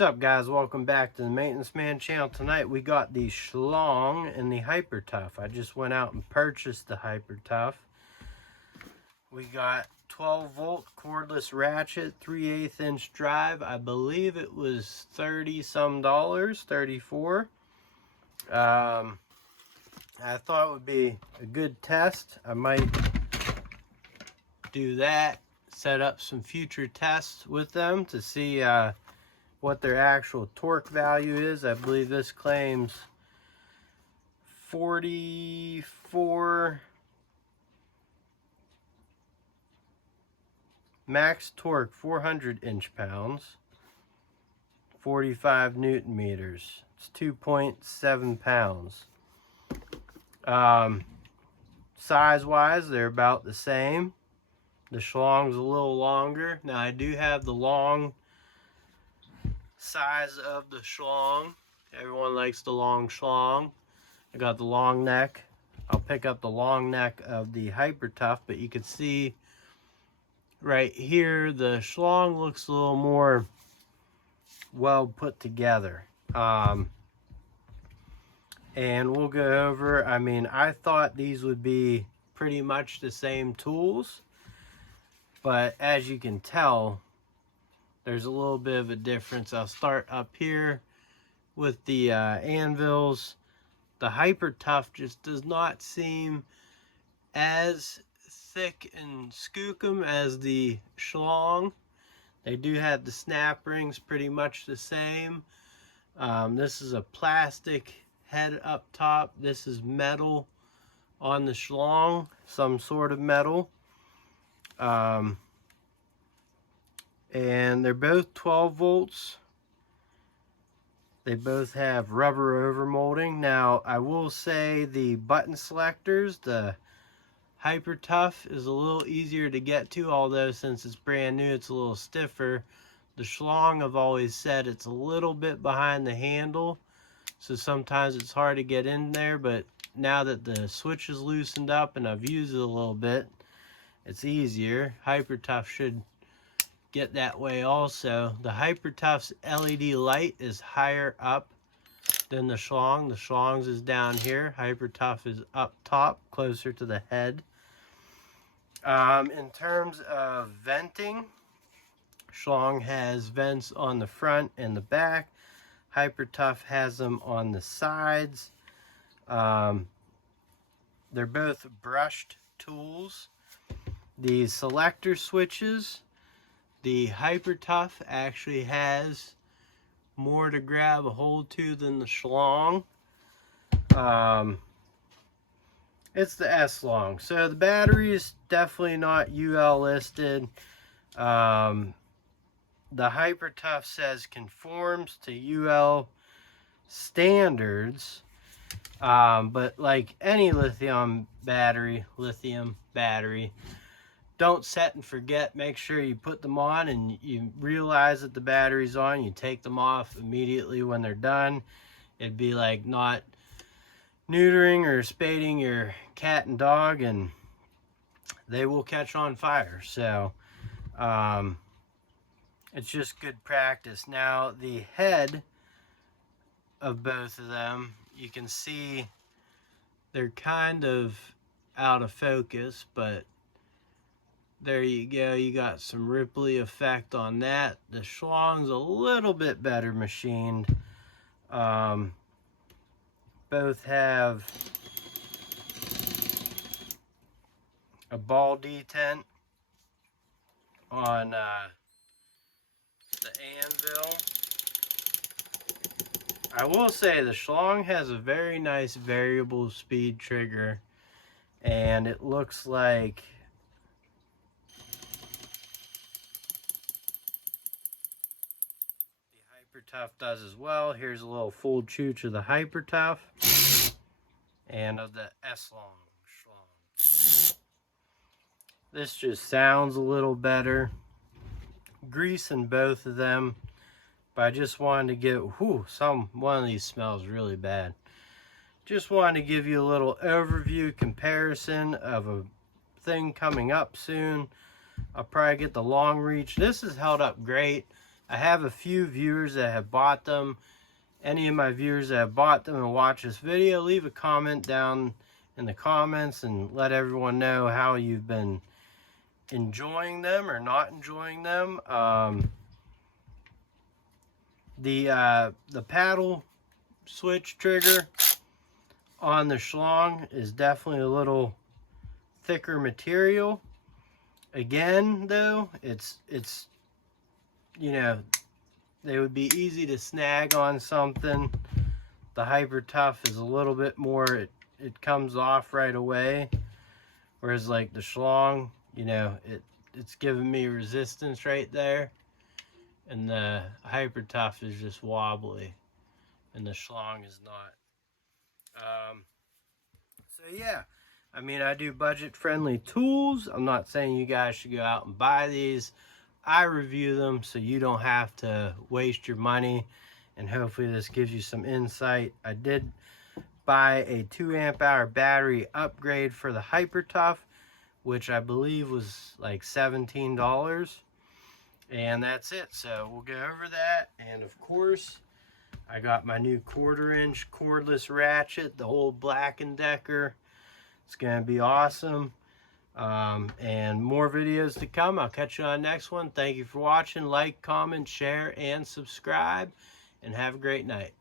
What's up, guys? Welcome back to the Maintenance Man channel. Tonight we got the Slong and the Hyper Tough. I just went out and purchased the Hyper Tough. We got 12 volt cordless ratchet, 3/8 inch drive. I believe it was $30 some, 34. I thought it would be a good test. I might do that, set up some future tests with them to see what their actual torque value is. I believe this claims 44 max torque, 400 inch-pounds, 45 newton meters. It's 2.7 pounds. Size wise, they're about the same. The Slong's a little longer. Now I do have the long size of the Slong. Everyone likes the long Slong. I got the long neck. I'll pick up the long neck of the Hyper Tough, but you can see right here the Slong looks a little more well put together. And we'll go over, I thought these would be pretty much the same tools, but as you can tell, there's a little bit of a difference. I'll start up here with the anvils. The Hyper Tough just does not seem as thick and skookum as the Slong. They do have the snap rings pretty much the same. This is a plastic head up top. This is metal on the Slong, some sort of metal. And they're both 12 volts. They both have rubber overmolding. Now, I will say the button selectors, the Hyper Tough is a little easier to get to, although since it's brand new, it's a little stiffer. The Slong, I've always said, it's a little bit behind the handle, so sometimes it's hard to get in there, but now that the switch is loosened up and I've used it a little bit, it's easier. Hyper Tough should get that way also. The Hyper Tough's LED light is higher up than the Slong. The Slong's is down here. Hyper Tough is up top, closer to the head. In terms of venting, Slong has vents on the front and the back. Hyper Tough has them on the sides. They're both brushed tools. The selector switches, the Hyper Tough actually has more to grab a hold to than the Slong. It's the S-Long. So the battery is definitely not UL listed. The Hyper Tough says conforms to UL standards. But like any lithium battery, don't set and forget. Make sure you put them on and you realize that the battery's on. You take them off immediately when they're done. It'd be like not neutering or spading your cat and dog, and they will catch on fire. So it's just good practice. Now the head of both of them, you can see they're kind of out of focus, but there you go. You got some ripply effect on that. The Slong's a little bit better machined. Both have a ball detent on the anvil. I will say the Slong has a very nice variable speed trigger, and it looks like Hyper Tough does as well. Here's a little full chooch of the Hyper Tough and of the S-Long. This just sounds a little better. Grease in both of them, but I just wanted to get, one of these smells really bad. Just wanted to give you a little overview comparison of a thing coming up soon. I'll probably get the long reach. This has held up great. I have a few viewers that have bought them. Any of my viewers that have bought them and watch this video, leave a comment down in the comments and let everyone know how you've been enjoying them or not enjoying them. The paddle switch trigger on the Slong is definitely a little thicker material. Again, though, it's you know, they would be easy to snag on something. The Hyper Tough is a little bit more, it comes off right away, whereas like the Slong, you know, it's giving me resistance right there, and the Hyper Tough is just wobbly, and the Slong is not. So yeah, I mean, I do budget-friendly tools. I'm not saying you guys should go out and buy these. I review them so you don't have to waste your money, and hopefully this gives you some insight. I did buy a 2 amp hour battery upgrade for the Hyper Tough, which I believe was like $17, and that's it. So we'll go over that, and of course I got my new 1/4 inch cordless ratchet, the old Black & Decker. It's gonna be awesome. And more videos to come. I'll catch you on the next one. Thank you for watching. Like, comment, share, and subscribe, and have a great night.